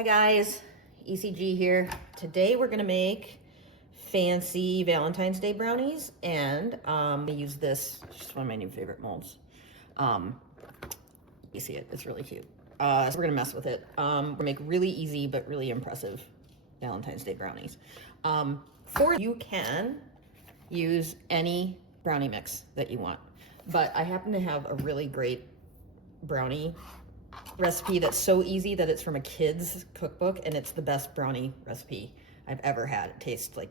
Hi guys, ECG here. Today we're gonna make fancy Valentine's Day brownies, and I use this, it's just one of my new favorite molds. You see it, it's really cute. So we're gonna mess with it. We're gonna make really easy but really impressive Valentine's Day brownies. You can use any brownie mix that you want, but I happen to have a really great brownie recipe that's so easy that it's from a kid's cookbook, and it's the best brownie recipe I've ever had. It tastes like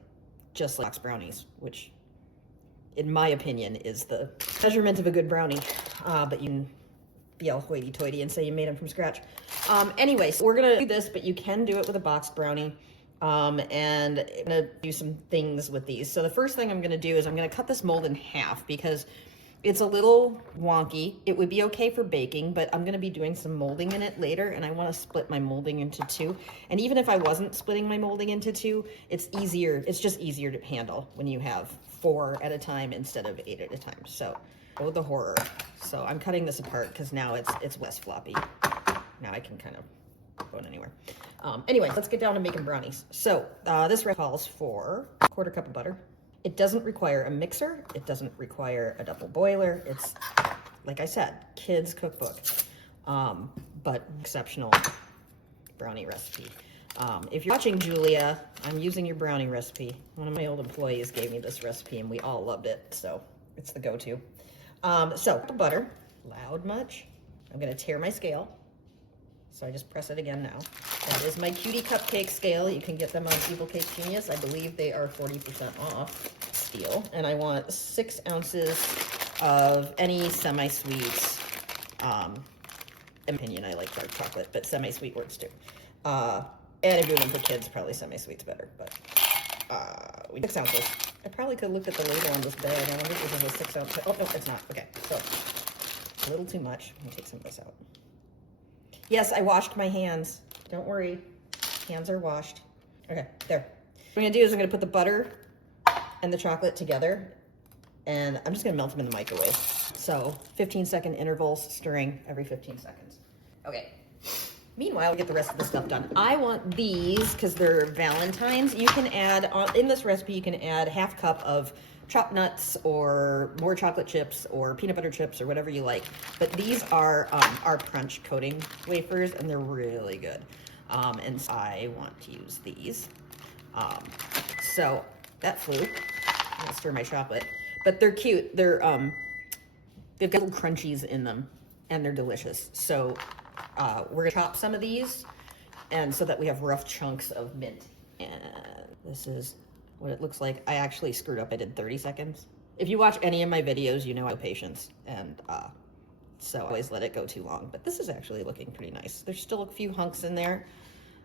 just like box brownies, which in my opinion is the measurement of a good brownie, but you can be all hoity-toity and say you made them from scratch. Anyway, so we're gonna do this, but you can do it with a boxed brownie, and I'm gonna do some things with these. So the first thing I'm gonna do is I'm gonna cut this mold in half because it's a little wonky. It would be okay for baking, but I'm gonna be doing some molding in it later, and I wanna split my molding into two. And even if I wasn't splitting my molding into two, it's just easier to handle when you have 4 at a time instead of 8 at a time. So, oh, the horror. So I'm cutting this apart because now it's less floppy. Now I can kind of go anywhere. Anyway, let's get down to making brownies. So this calls for 1/4 cup of butter. It doesn't require a mixer. It doesn't require a double boiler. It's, like I said, kids' cookbook, but exceptional brownie recipe. If you're watching, Julia, I'm using your brownie recipe. One of my old employees gave me this recipe and we all loved it, so it's the go-to. So butter, loud much. I'm gonna tear my scale. So I just press it again now. That is my cutie cupcake scale. You can get them on Evil Cake Genius. I believe they are 40% off steel. And I want 6 ounces of any semi-sweet, opinion, I like dark chocolate, but semi-sweet works too. And if you're doing them for kids, probably semi-sweet's better, but 6 ounces. I probably could look at the label on this bag. I wonder if this is a 6 ounce. Oh, no, it's not. Okay, so a little too much. Let me take some of this out. Yes, I washed my hands. Don't worry, hands are washed. Okay, there. What I'm gonna do is I'm gonna put the butter and the chocolate together, and I'm just gonna melt them in the microwave. So 15-second intervals, stirring every 15 seconds. Okay. Meanwhile, we get the rest of the stuff done. I want these, because they're Valentines, you can add, in this recipe, you can add 1/2 cup of chopped nuts or more chocolate chips or peanut butter chips or whatever you like. But these are our crunch coating wafers, and they're really good. And so I want to use these. So that flew. I'm gonna stir my chocolate. But they're cute. They're they've got little crunchies in them, and they're delicious. So we're gonna chop some of these, and so that we have rough chunks of mint. And this is what it looks like. I actually screwed up. I did 30 seconds. If you watch any of my videos, you know I have patience, and so I always let it go too long. But this is actually looking pretty nice. There's still a few hunks in there.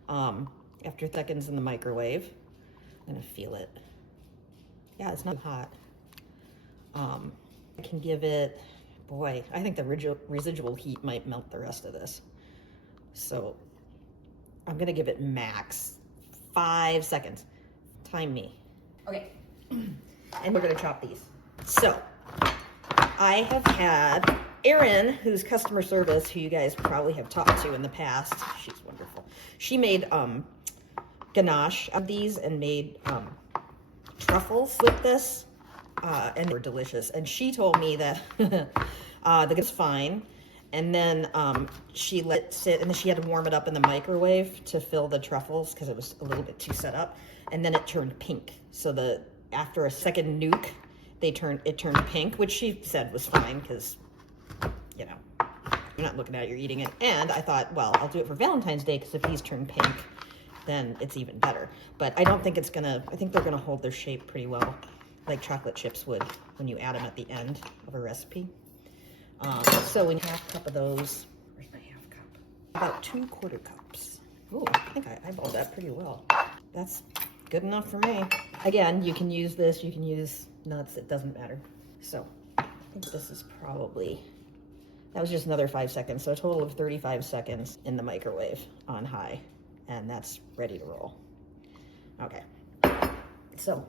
After seconds in the microwave, I'm gonna feel it. Yeah, it's not hot. I can give it, boy, I think the residual heat might melt the rest of this. So I'm gonna give it max 5 seconds. Time me. Okay, and we're gonna chop these. So I have had Erin, who's customer service, who you guys probably have talked to in the past. She's wonderful. She made ganache of these and made truffles with this, and they were delicious. And she told me that the was fine, and then she let it sit, and then she had to warm it up in the microwave to fill the truffles because it was a little bit too set up, and then it turned pink. So after a second nuke, it turned pink, which she said was fine because, you know, you're not looking at it, you're eating it. And I thought, well, I'll do it for Valentine's Day because if these turn pink, then it's even better. But I don't think it's gonna, I think they're gonna hold their shape pretty well, like chocolate chips would when you add them at the end of a recipe. So in 1/2 cup of those, where's my 1/2 cup? About 2/4 cups. Ooh, I think I eyeballed that pretty well. That's good enough for me. Again, you can use this, you can use nuts, it doesn't matter. So I think this is probably, that was just another 5 seconds. So a total of 35 seconds in the microwave on high, and that's ready to roll. Okay, so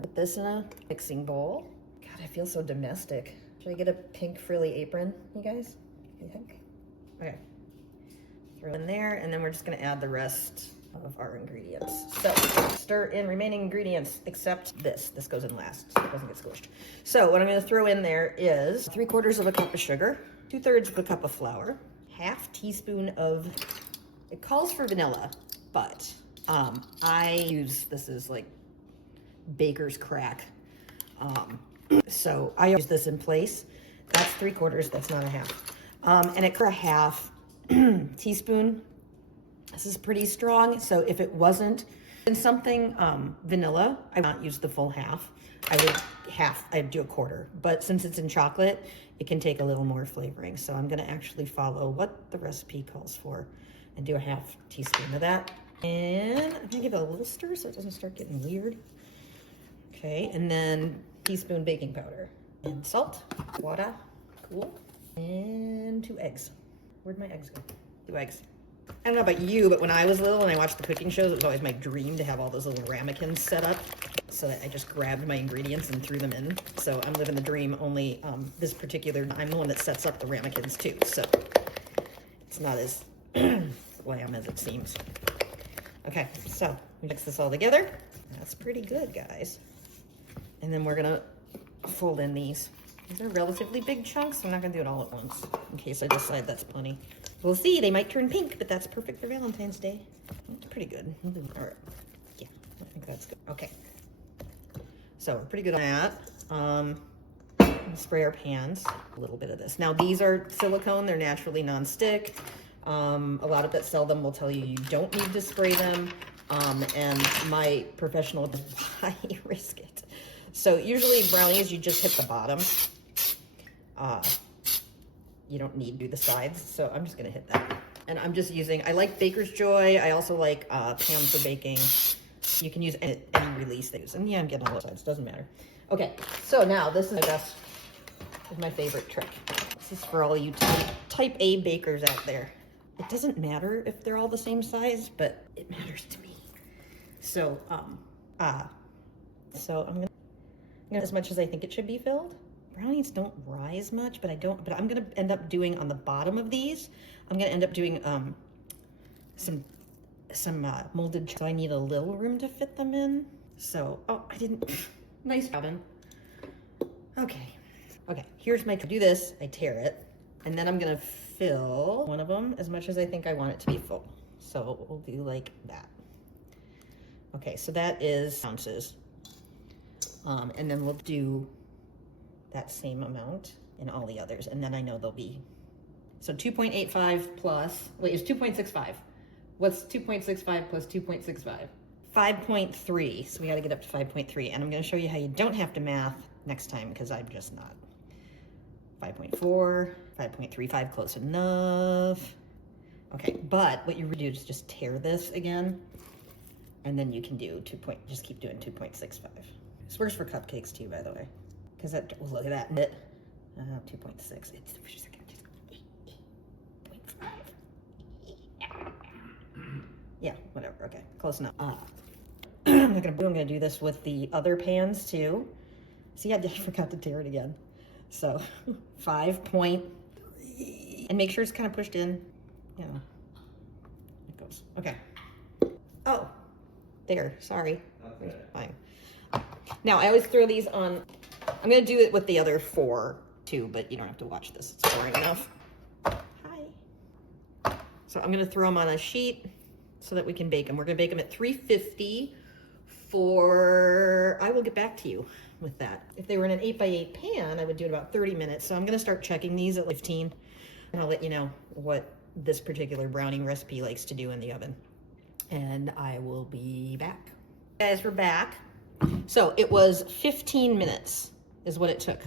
put this in a mixing bowl. God, I feel so domestic. Should I get a pink frilly apron, you guys? You think? Okay. throw in there, and then we're just gonna add the rest of our ingredients. So stir in remaining ingredients except this. This goes in last, so it doesn't get squished. So what I'm gonna throw in there is 3/4 of a cup of sugar, 2/3 of a cup of flour, half teaspoon of, it calls for vanilla, but I use, this is like baker's crack. So I use this in place. That's 3/4, that's not a half. And it for a half teaspoon. This is pretty strong, so if it wasn't in something vanilla, I would not use the full half. I'd do a quarter. But since it's in chocolate, it can take a little more flavoring. So I'm gonna actually follow what the recipe calls for and do a half teaspoon of that. And I'm gonna give it a little stir so it doesn't start getting weird. Okay, and then teaspoon baking powder and salt, water, cool, and 2 eggs. Where'd my eggs go? 2 eggs. I don't know about you, but when I was little and I watched the cooking shows, it was always my dream to have all those little ramekins set up. So that I just grabbed my ingredients and threw them in. So I'm living the dream, only this particular, I'm the one that sets up the ramekins too. So it's not as glam as it seems. Okay, so we mix this all together. That's pretty good, guys. And then we're gonna fold in these. These are relatively big chunks, so I'm not gonna do it all at once in case I decide that's plenty. We'll see, they might turn pink, but that's perfect for Valentine's Day. That's pretty good. All right, yeah, I think that's good. Okay, so we're pretty good on that. We'll spray our pans, a little bit of this. Now these are silicone, they're naturally non-stick. A lot of that sell them will tell you don't need to spray them. And my professional, why risk it? So usually brownies, you just hit the bottom. You don't need to do the sides, so I'm just gonna hit that. And I'm just using, I like Baker's Joy. I also like pans for baking. You can use any release things. And yeah, I'm getting all those sides, doesn't matter. Okay, so now this is my favorite trick. This is for all you type A bakers out there. It doesn't matter if they're all the same size, but it matters to me. So, so I'm gonna as much as I think it should be filled. Brownies don't rise much, but I'm gonna end up doing on the bottom of these, I'm gonna end up doing some molded, so I need a little room to fit them in. So, oh, I didn't, nice Robin. Okay, here's my, to do this, I tear it, and then I'm gonna fill one of them as much as I think I want it to be full. So we'll do like that. Okay, so that is ounces. And then we'll do that same amount in all the others. And then I know they'll be, so 2.85 plus, wait, it's 2.65. What's 2.65 plus 2.65? 5.3, so we gotta get up to 5.3. And I'm gonna show you how you don't have to math next time, because I'm just not. 5.4, 5.35, close enough. Okay, but what you really do is just tear this again, and then you can do just keep doing 2.65. This works for cupcakes too, by the way, because that, well, look at that, 2.6, it's 8.5. Yeah, whatever, okay, close enough. I'm gonna do this with the other pans too. See, I forgot to tear it again. So 5.3, and make sure it's kind of pushed in. Yeah, it goes. Okay. Oh, there. Sorry. Okay. Fine. Now I always throw these on. I'm gonna do it with the other 4 too, but you don't have to watch this. It's boring enough. Hi. So I'm gonna throw them on a sheet so that we can bake them. We're gonna bake them at 350 for. I will get back to you with that. If they were in an 8x8 pan, I would do it about 30 minutes. So I'm gonna start checking these at 15, and I'll let you know what this particular brownie recipe likes to do in the oven. And I will be back. Guys, we're back. So it was 15 minutes is what it took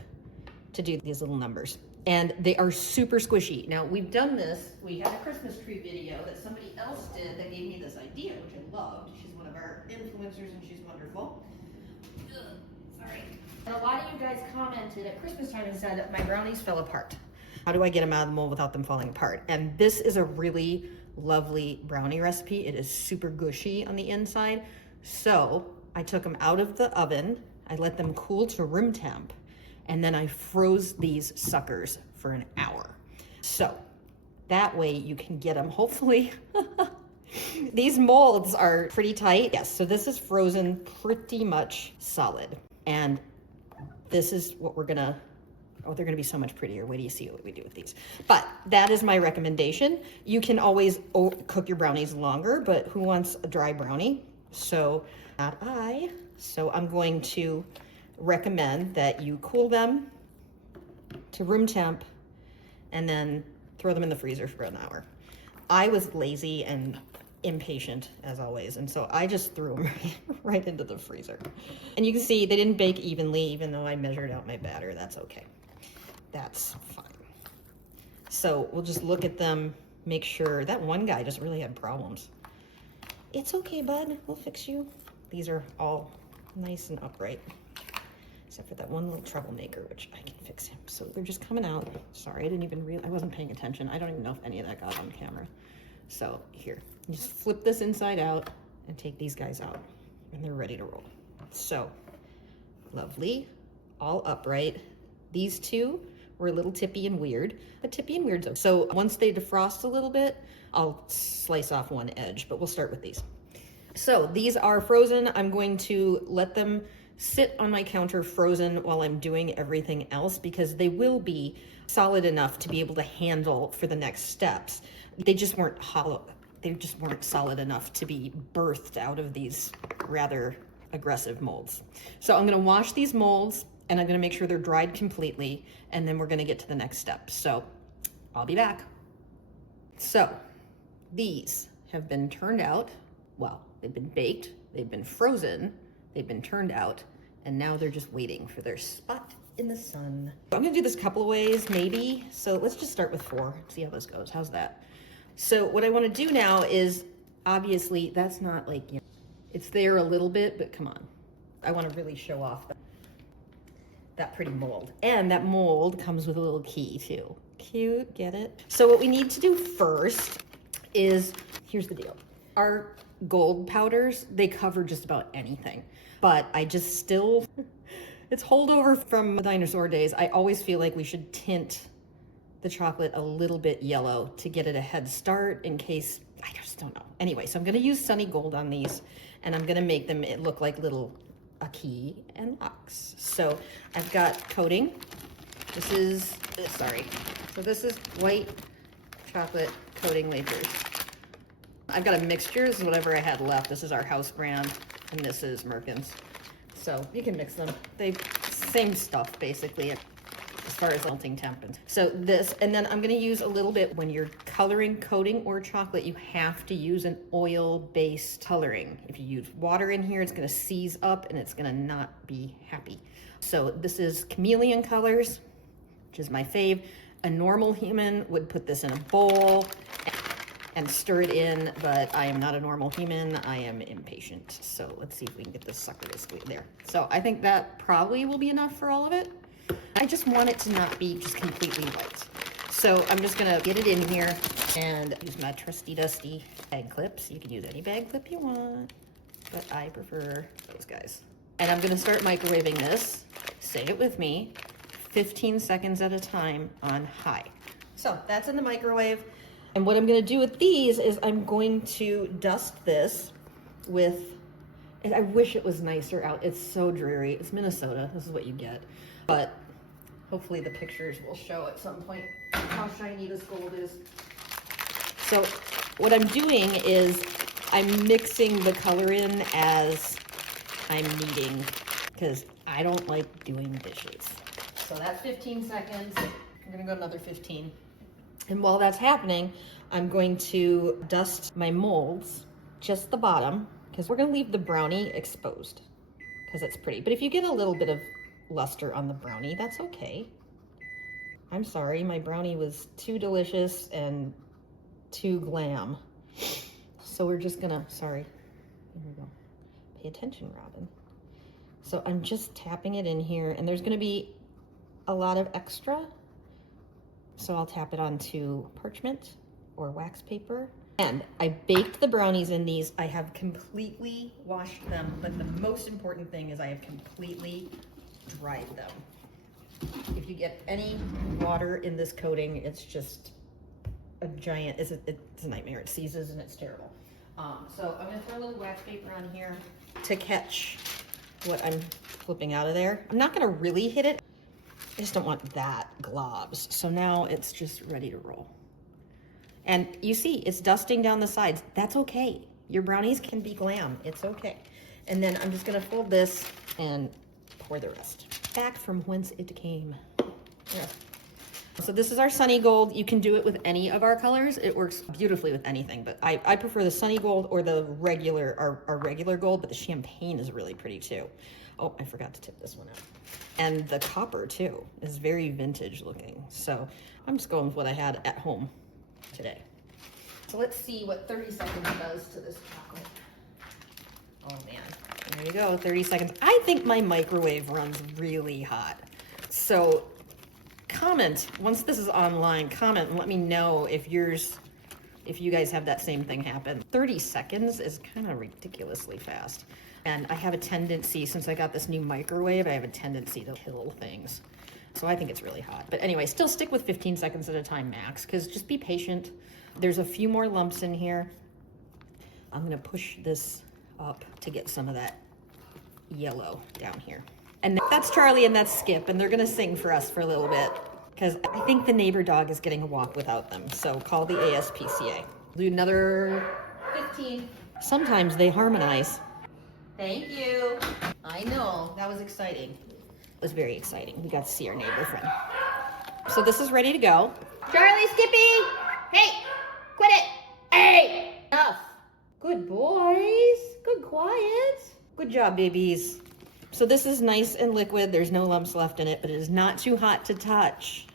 to do these little numbers. And they are super squishy. Now we've done this, we had a Christmas tree video that somebody else did that gave me this idea, which I loved. She's one of our influencers and she's wonderful. Ugh, sorry. And a lot of you guys commented at Christmas time and said, my brownies fell apart. How do I get them out of the mold without them falling apart? And this is a really lovely brownie recipe. It is super gushy on the inside. So I took them out of the oven. I let them cool to room temp. And then I froze these suckers for an hour. So That way you can get them, hopefully. These molds are pretty tight. Yes, so this is frozen pretty much solid. And this is what we're gonna, oh, they're gonna be so much prettier. Wait till you see what we do with these. But that is my recommendation. You can always cook your brownies longer, but who wants a dry brownie? So not I. So I'm going to recommend that you cool them to room temp and then throw them in the freezer for an hour. I was lazy and impatient as always, and so I just threw them right into the freezer. And you can see they didn't bake evenly, even though I measured out my batter. That's okay. That's fine. So we'll just look at them, make sure. That one guy just really had problems. It's okay, bud. We'll fix you. These are all nice and upright, except for that one little troublemaker, which I can fix him. So they're just coming out. Sorry, I didn't even realize, I wasn't paying attention. I don't even know if any of that got on camera. So here, you just flip this inside out and take these guys out, and they're ready to roll. So lovely, all upright. These two were a little tippy and weird, but tippy and weird's okay. So once they defrost a little bit, I'll slice off one edge, but we'll start with these. So these are frozen. I'm going to let them sit on my counter frozen while I'm doing everything else, because they will be solid enough to be able to handle for the next steps. They just weren't hollow. They just weren't solid enough to be birthed out of these rather aggressive molds. So I'm gonna wash these molds and I'm gonna make sure they're dried completely, and then we're gonna get to the next step. So I'll be back. So these have been turned out. Well, they've been baked, they've been frozen, they've been turned out, and now they're just waiting for their spot in the sun. I'm gonna do this a couple of ways, maybe. So let's just start with 4, see how this goes. How's that? So what I wanna do now is, obviously that's not like, you know, it's there a little bit, but come on. I wanna really show off that pretty mold. And that mold comes with a little key too. Cute, get it? So what we need to do first is, here's the deal. Our gold powders, they cover just about anything. But I just still, it's holdover from the dinosaur days. I always feel like we should tint the chocolate a little bit yellow to get it a head start in case, I just don't know. Anyway, so I'm gonna use Sunny Gold on these, and I'm gonna make them look like little a key and locks. So I've got coating. This is, sorry. So this is white chocolate coating wafers. I've got a mixture. This is whatever I had left. This is our house brand, and this is Merkin's. So you can mix them. They same stuff basically as far as melting temp. So this, and then I'm gonna use a little bit. When you're coloring coating or chocolate, you have to use an oil-based coloring. If you use water in here, it's gonna seize up and it's gonna not be happy. So this is Chameleon Colors, which is my fave. A normal human would put this in a bowl and stir it in, but I am not a normal human. I am impatient. So let's see if we can get this sucker to squeeze there. So I think that probably will be enough for all of it. I just want it to not be just completely white. So I'm just gonna get it in here and use my trusty dusty bag clips. You can use any bag clip you want, but I prefer those guys. And I'm gonna start microwaving this, say it with me, 15 seconds at a time on high. So that's in the microwave. And what I'm gonna do with these is I'm going to dust this with, and I wish it was nicer out. It's so dreary. It's Minnesota. This is what you get. But hopefully the pictures will show at some point how shiny this gold is. So what I'm doing is I'm mixing the color in as I'm kneading, because I don't like doing dishes. So that's 15 seconds. I'm gonna go another 15. And while that's happening, I'm going to dust my molds, just the bottom, because we're gonna leave the brownie exposed, because it's pretty. But if you get a little bit of luster on the brownie, that's okay. I'm sorry, my brownie was too delicious and too glam. So we're just gonna, sorry, here we go. Pay attention, Robin. So I'm just tapping it in here, and there's gonna be a lot of extra. So I'll tap it onto parchment or wax paper. And I baked the brownies in these. I have completely washed them, but the most important thing is I have completely dried them. If you get any water in this coating, it's just a giant, it's a nightmare. It seizes and it's terrible. So I'm gonna throw a little wax paper on here to catch what I'm flipping out of there. I'm not gonna really hit it. I just don't want that globs. So now it's just ready to roll. And you see, it's dusting down the sides. That's okay. Your brownies can be glam. It's okay. And then I'm just gonna fold this and pour the rest. Back from whence it came. Yeah. So this is our sunny gold. You can do it with any of our colors. It works beautifully with anything, but I prefer the sunny gold or the regular, our regular gold, but the champagne is really pretty too. Oh, I forgot to tip this one out. And the copper too is very vintage looking. So I'm just going with what I had at home today. So let's see what 30 seconds does to this chocolate. Oh man, there you go, 30 seconds. I think my microwave runs really hot. So comment, once this is online, comment and let me know if you guys have that same thing happen. 30 seconds is kind of ridiculously fast. And I have a tendency, since I got this new microwave, I have a tendency to kill things. So I think it's really hot. But anyway, still stick with 15 seconds at a time max, because just be patient. There's a few more lumps in here. I'm gonna push this up to get some of that yellow down here. And that's Charlie and that's Skip, and they're gonna sing for us for a little bit, because I think the neighbor dog is getting a walk without them. So call the ASPCA. Do another 15. Sometimes they harmonize. Thank you. I know, that was exciting. It was very exciting. We got to see our neighbor friend. So this is ready to go. Charlie, Skippy! Hey, quit it! Hey! Enough. Good boys. Good quiet. Good job, babies. So this is nice and liquid. There's no lumps left in it, but it is not too hot to touch.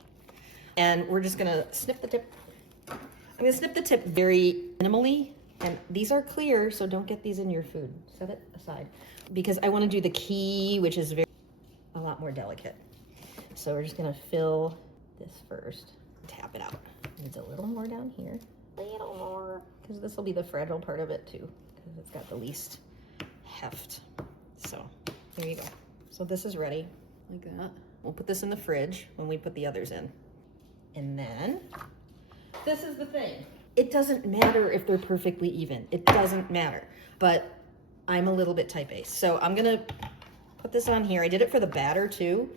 And we're just gonna snip the tip. I'm gonna snip the tip very minimally. And these are clear, so don't get these in your food. Set it aside. Because I wanna do the key, which is a lot more delicate. So we're just gonna fill this first. Tap it out. Needs a little more down here. A little more. Because this will be the fragile part of it too. Because it's got the least heft. So there you go. So this is ready, like that. We'll put this in the fridge when we put the others in. And then, this is the thing. It doesn't matter if they're perfectly even. It doesn't matter. But I'm a little bit type A. So I'm gonna put this on here. I did it for the batter too.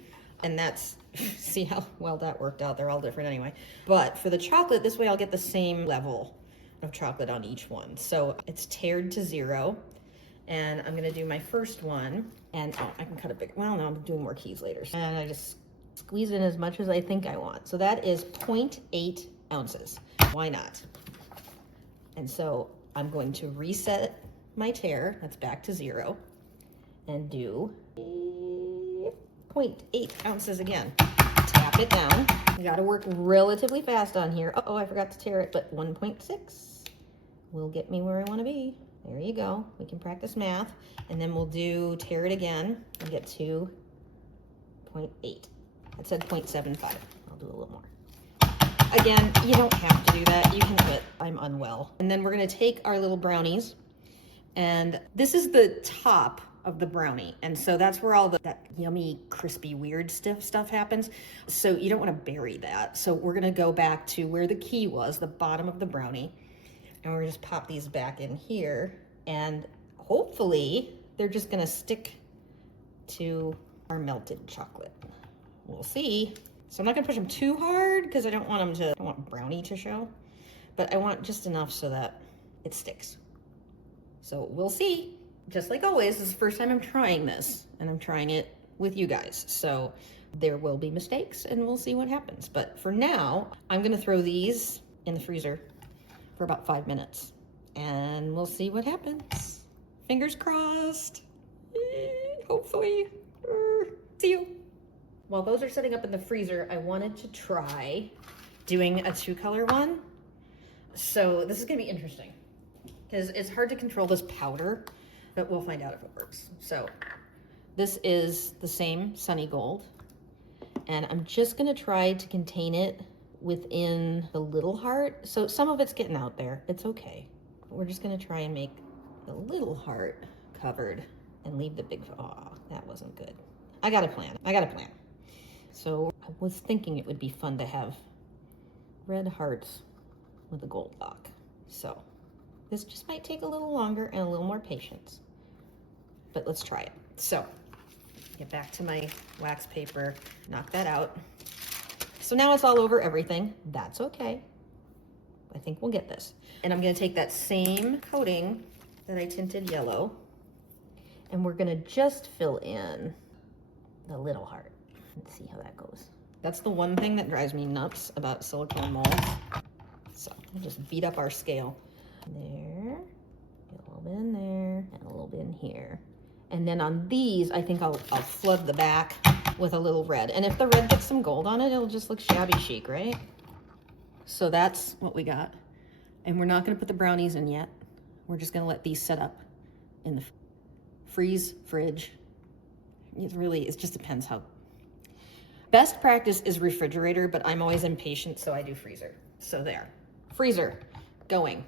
And that's, see how well that worked out. They're all different anyway. But for the chocolate, this way I'll get the same level of chocolate on each one. So it's tared to 0. And I'm gonna do my first one. And oh, I can cut it big. Well, no, I'm doing more keys later. And I just squeeze in as much as I think I want. So that is 0.8 ounces. Why not? And so I'm going to reset my tare. That's back to 0. And do 0.8 ounces again. Tap it down. You gotta work relatively fast on here. Uh-oh, I forgot to tare it, but 1.6 will get me where I wanna be. There you go. We can practice math. And then we'll tare it again and get to 0.8. It said 0.75. I'll do a little more. Again, you don't have to do that. You can do it. I'm unwell. And then we're gonna take our little brownies, and this is the top of the brownie. And so that's where all that yummy, crispy, weird stuff happens. So you don't wanna bury that. So we're gonna go back to where the key was, the bottom of the brownie. And we're just pop these back in here, and hopefully they're just gonna stick to our melted chocolate. We'll see. So I'm not gonna push them too hard because I don't want brownie to show, but I want just enough so that it sticks. So we'll see. Just like always, this is the first time I'm trying this, and I'm trying it with you guys. So there will be mistakes, and we'll see what happens. But for now, I'm gonna throw these in the freezer for about 5 minutes, and we'll see what happens. Fingers crossed. Hopefully. See you. While those are setting up in the freezer, I wanted to try doing a 2-color one. So this is gonna be interesting because it's hard to control this powder, but we'll find out if it works. So this is the same Sunny Gold, and I'm just gonna try to contain it within the little heart. So some of it's getting out there. It's okay. We're just gonna try and make the little heart covered and leave the big, oh, that wasn't good. I got a plan. So I was thinking it would be fun to have red hearts with the gold lock. So this just might take a little longer and a little more patience, but let's try it. So get back to my wax paper, knock that out. So now it's all over everything. That's okay. I think we'll get this. And I'm gonna take that same coating that I tinted yellow, and we're gonna just fill in the little heart. Let's see how that goes. That's the one thing that drives me nuts about silicone molds. So we'll just beat up our scale. There, get a little bit in there, and a little bit in here. And then on these, I think I'll flood the back with a little red. And if the red gets some gold on it, it'll just look shabby chic, right? So that's what we got. And we're not gonna put the brownies in yet. We're just gonna let these set up in the fridge. It just depends how. Best practice is refrigerator, but I'm always impatient, so I do freezer. So there, freezer, going.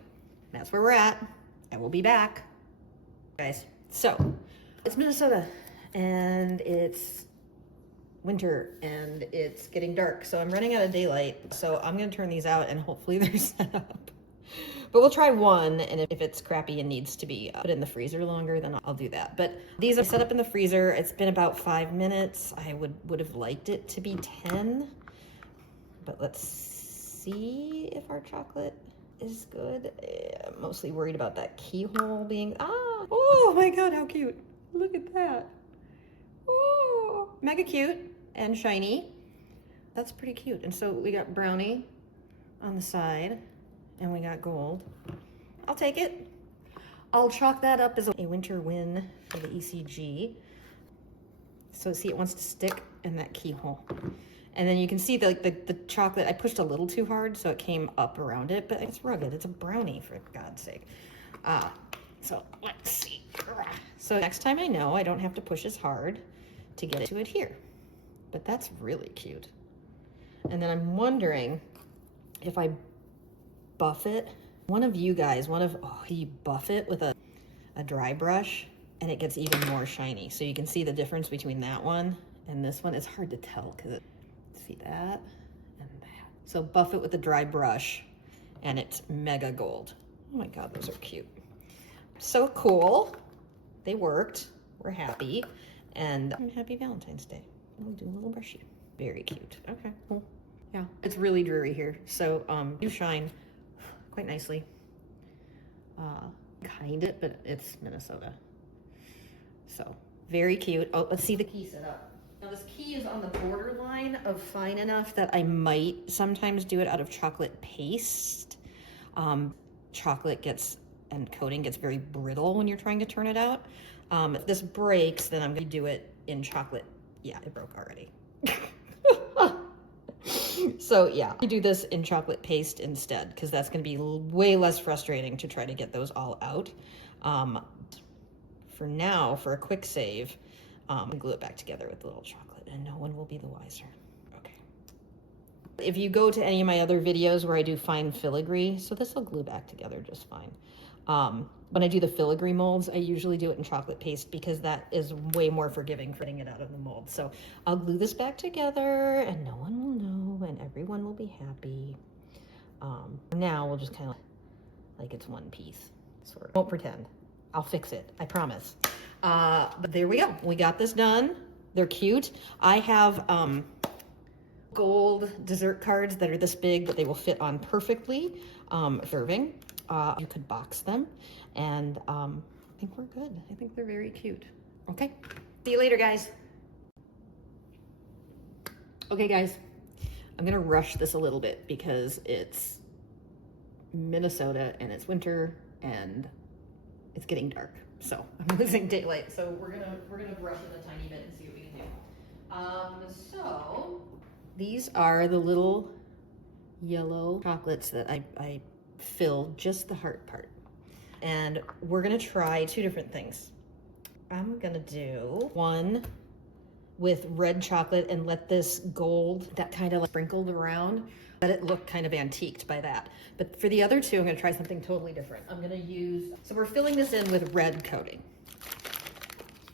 That's where we're at. I will be back, guys. So it's Minnesota, and it's winter, and it's getting dark, so I'm running out of daylight. So I'm gonna turn these out, and hopefully they're set up. But we'll try one, and if it's crappy and needs to be put in the freezer longer, then I'll do that. But these are set up in the freezer. It's been about 5 minutes. I would have liked it to be 10. But let's see if our chocolate is good. I'm mostly worried about that keyhole being, oh my God, how cute. Look at that. Oh, mega cute and shiny. That's pretty cute. And so we got brownie on the side, and we got gold. I'll take it. I'll chalk that up as a winter win for the ECG. So see, it wants to stick in that keyhole. And then you can see the chocolate, I pushed a little too hard, so it came up around it, but it's rugged. It's a brownie, for God's sake. So let's see. So next time I know I don't have to push as hard to get it to adhere. But that's really cute. And then I'm wondering if I buff it. One of you guys, you buff it with a dry brush, and it gets even more shiny. So you can see the difference between that one and this one. It's hard to tell because see that and that. So buff it with a dry brush, and it's mega gold. Oh my God, those are cute. So cool. They worked. We're happy. And happy Valentine's Day. We'll do a little brushy. Very cute. Okay, cool. Yeah, it's really dreary here. So do shine quite nicely. Kind of, but it's Minnesota. So very cute. Oh, let's see the key set up. Now this key is on the borderline of fine enough that I might sometimes do it out of chocolate paste. Chocolate and coating gets very brittle when you're trying to turn it out. If this breaks, then I'm gonna do it in chocolate. Yeah, it broke already. So yeah, you do this in chocolate paste instead, because that's gonna be way less frustrating to try to get those all out. For now, for a quick save, glue it back together with a little chocolate, and no one will be the wiser. Okay. If you go to any of my other videos where I do fine filigree, so this will glue back together just fine. When I do the filigree molds, I usually do it in chocolate paste because that is way more forgiving for getting it out of the mold. So I'll glue this back together, and no one will know, and everyone will be happy. Now we'll just kind of like it's one piece. Sort of. Won't pretend. I'll fix it. I promise. But there we go. We got this done. They're cute. I have gold dessert cards that are this big, but they will fit on perfectly. Serving. You could box them, and I think we're good. I think they're very cute. Okay, see you later, guys. Okay, guys, I'm gonna rush this a little bit because it's Minnesota and it's winter and it's getting dark, so I'm losing daylight. So we're gonna rush it a tiny bit and see what we can do. So these are the little yellow chocolates that I filled just the heart part, and we're gonna try two different things. I'm gonna do one with red chocolate and let this gold that kind of like sprinkled around, let it look kind of antiqued by that. But for the other two, I'm gonna try something totally different. I'm gonna use, so we're filling this in with red coating.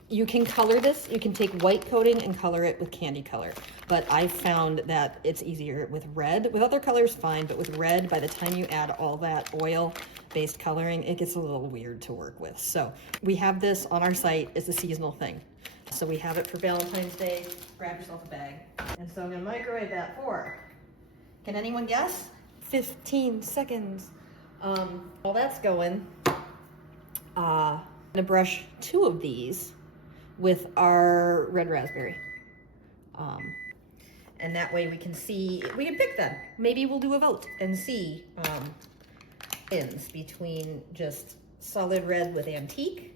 You can color this, you can take white coating and color it with candy color. but I found that it's easier with red. With other colors, fine, but with red, by the time you add all that oil-based coloring, it gets a little weird to work with. So we have this on our site. It's a seasonal thing. So we have it for Valentine's Day. Grab yourself a bag. And so I'm gonna microwave that for, can anyone guess? 15 seconds. While that's going, I'm gonna brush 2 of these with our red raspberry. And that way we can see, we can pick them. Maybe we'll do a vote and see ends between just solid red with antique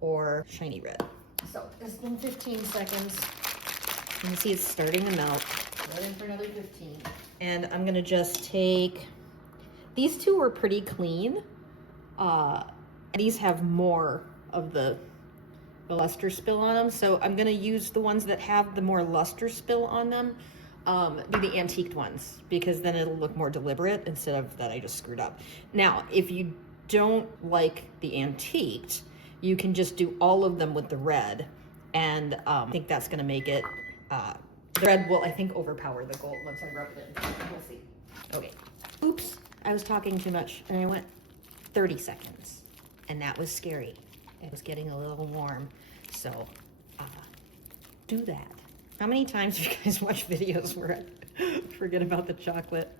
or shiny red. So it's been 15 seconds. You can see it's starting to melt. Let in for another 15. And I'm gonna just take, these 2 were pretty clean. These have more of the luster spill on them. So I'm gonna use the ones that have the more luster spill on them, do the antiqued ones, because then it'll look more deliberate instead of that I just screwed up. Now, if you don't like the antiqued, you can just do all of them with the red, and I think that's gonna make it, the red will, I think, overpower the gold once I rub it in. We'll see. Okay. Oops, I was talking too much, and I went 30 seconds, and that was scary. It was getting a little warm, so do that. How many times have you guys watched videos where I forget about the chocolate?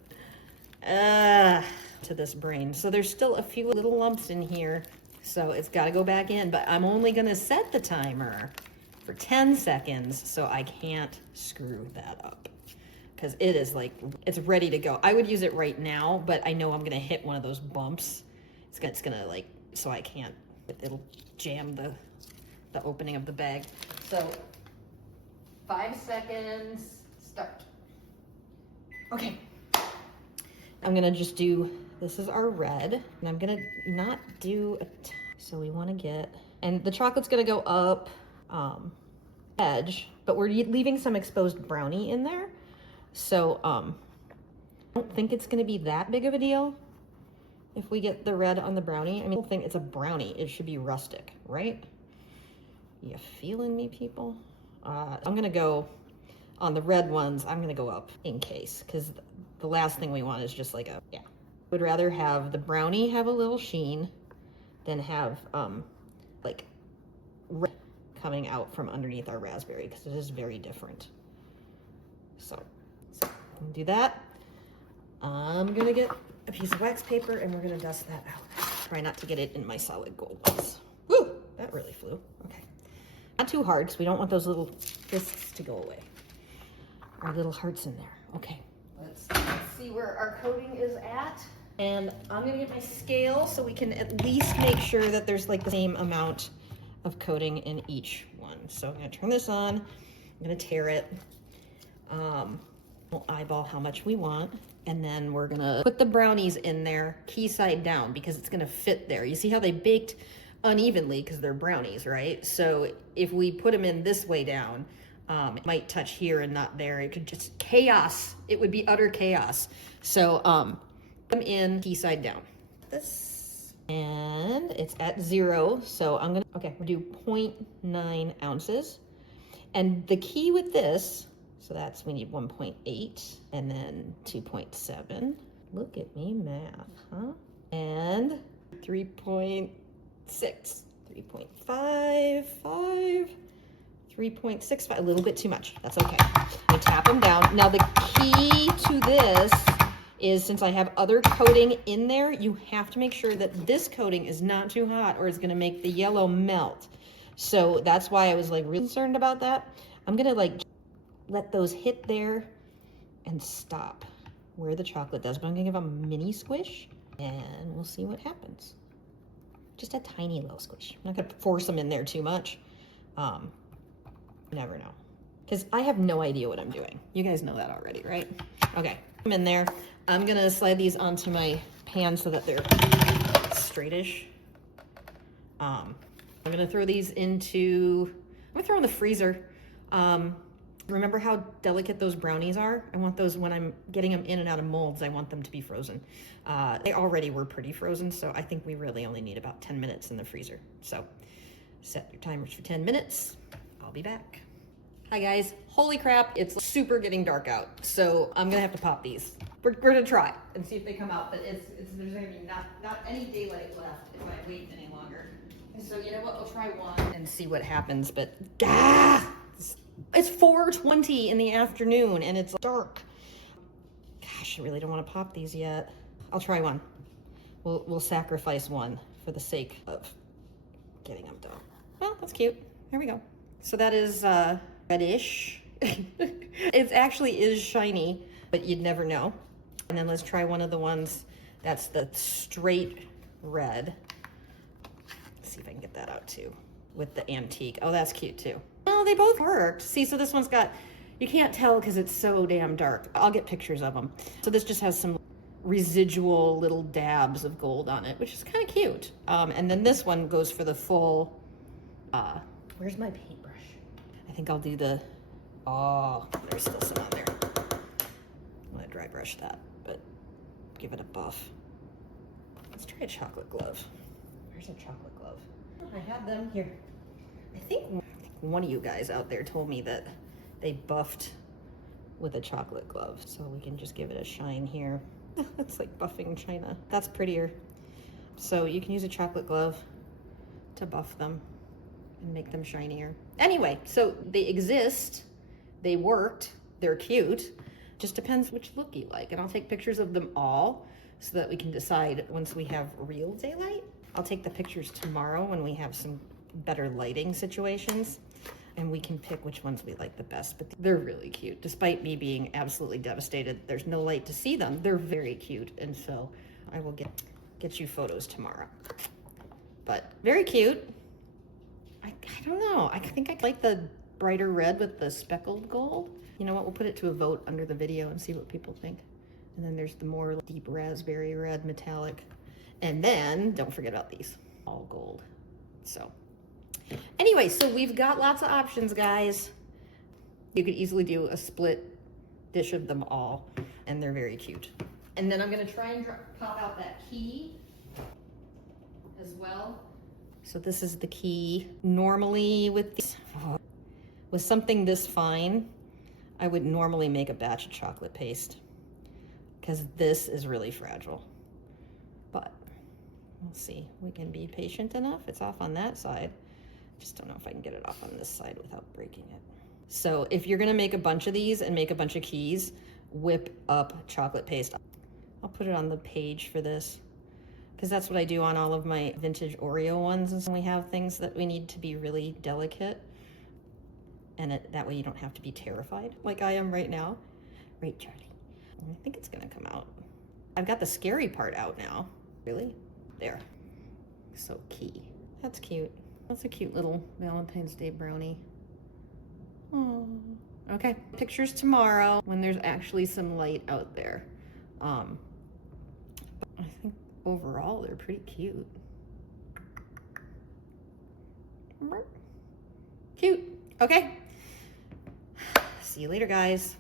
To this brain. So there's still a few little lumps in here, so it's got to go back in, but I'm only going to set the timer for 10 seconds, so I can't screw that up, because it is like, it's ready to go. I would use it right now, but I know I'm going to hit one of those bumps. It's going to like, so I can't, it'll jam the opening of the bag. So 5 seconds, start. Okay. I'm gonna just do, this is our red, and I'm gonna not do so we wanna get, and the chocolate's gonna go up edge, but we're leaving some exposed brownie in there. So I don't think it's gonna be that big of a deal if we get the red on the brownie. I mean, I think it's a brownie. It should be rustic, right? You feeling me, people? I'm gonna go on the red ones. I'm gonna go up in case, because the last thing we want is just like a, yeah. I would rather have the brownie have a little sheen than have like red coming out from underneath our raspberry, because it is very different. So I'm gonna do that. I'm gonna get a piece of wax paper and we're gonna dust that out. Try not to get it in my solid gold ones. Woo, that really flew. Okay. Not too hard, because we don't want those little discs to go away. Our little hearts in there. Okay, let's see where our coating is at. And I'm gonna get my scale so we can at least make sure that there's like the same amount of coating in each one. So I'm gonna turn this on. I'm gonna tear it. We'll eyeball how much we want. And then we're gonna put the brownies in there, key side down, because it's gonna fit there. You see how they baked unevenly because they're brownies, right? So if we put them in this way down, it might touch here and not there. It could just chaos. It would be utter chaos. So put them in key side down. This, and it's at 0. So I'm gonna, okay, we'll do 0.9 ounces. And the key with this, so that's, we need 1.8 and then 2.7. Look at me math, huh? And 3.6, 3.55, 3.65, a little bit too much. That's okay. I tap them down. Now the key to this is, since I have other coating in there, you have to make sure that this coating is not too hot or it's gonna make the yellow melt. So that's why I was like really concerned about that. I'm gonna like let those hit there and stop where the chocolate does, but I'm gonna give them a mini squish and we'll see what happens. Just a tiny little squish. I'm not gonna force them in there too much. Never know. Because I have no idea what I'm doing. You guys know that already, right? Okay, I'm in there. I'm gonna slide these onto my pan so that they're straightish. I'm gonna throw these into, I'm gonna throw in the freezer. Remember how delicate those brownies are? I want those, when I'm getting them in and out of molds, I want them to be frozen. They already were pretty frozen, so I think we really only need about 10 minutes in the freezer. So set your timers for 10 minutes. I'll be back. Hi guys, holy crap, it's super getting dark out, so I'm gonna have to pop these. We're gonna try and see if they come out, but there's gonna be not any daylight left if I wait any longer. And so you know what, we'll try one and see what happens, but it's 4:20 in the afternoon and it's dark. Gosh, I really don't want to pop these yet. I'll try one. We'll sacrifice one for the sake of getting them done. Well, that's cute. There we go. So that is reddish. It actually is shiny, but you'd never know. And then let's try one of the ones that's the straight red. Let's see if I can get that out too with the antique. Oh, that's cute too. Oh, they both worked. See, so this one's got, you can't tell because it's so damn dark. I'll get pictures of them. So this just has some residual little dabs of gold on it, which is kind of cute. And then this one goes for the full, where's my paintbrush? I think I'll do the, oh, there's still some on there. I'm gonna dry brush that, but give it a buff. Let's try a chocolate glove. Where's a chocolate glove? I have them here. I think one of you guys out there told me that they buffed with a chocolate glove, so we can just give it a shine here. It's like buffing china. That's prettier. So you can use a chocolate glove to buff them and make them shinier. Anyway, so they exist, they worked, they're cute. Just depends which look you like. And I'll take pictures of them all so that we can decide once we have real daylight. I'll take the pictures tomorrow when we have some better lighting situations and we can pick which ones we like the best. But they're really cute. Despite me being absolutely devastated, there's no light to see them. They're very cute. And so I will get you photos tomorrow. But very cute. I don't know. I think I like the brighter red with the speckled gold. You know what? We'll put it to a vote under the video and see what people think. And then there's the more deep raspberry red metallic. And then don't forget about these, all gold. So anyway, so we've got lots of options, guys. You could easily do a split dish of them all, and they're very cute. And then I'm gonna try and pop out that key as well. So this is the key. Normally with these, with something this fine, I would normally make a batch of chocolate paste because this is really fragile. But we'll see. We can be patient enough. It's off on that side. Just don't know if I can get it off on this side without breaking it. So if you're gonna make a bunch of these and make a bunch of keys, whip up chocolate paste. I'll put it on the page for this because that's what I do on all of my vintage Oreo ones. And so we have things that we need to be really delicate. And that way you don't have to be terrified like I am right now. Right, Charlie? I think it's gonna come out. I've got the scary part out now. Really? There. So key. That's cute. That's a cute little Valentine's Day brownie. Oh. Okay, pictures tomorrow when there's actually some light out there. But I think overall they're pretty cute. Cute. Okay. See you later, guys.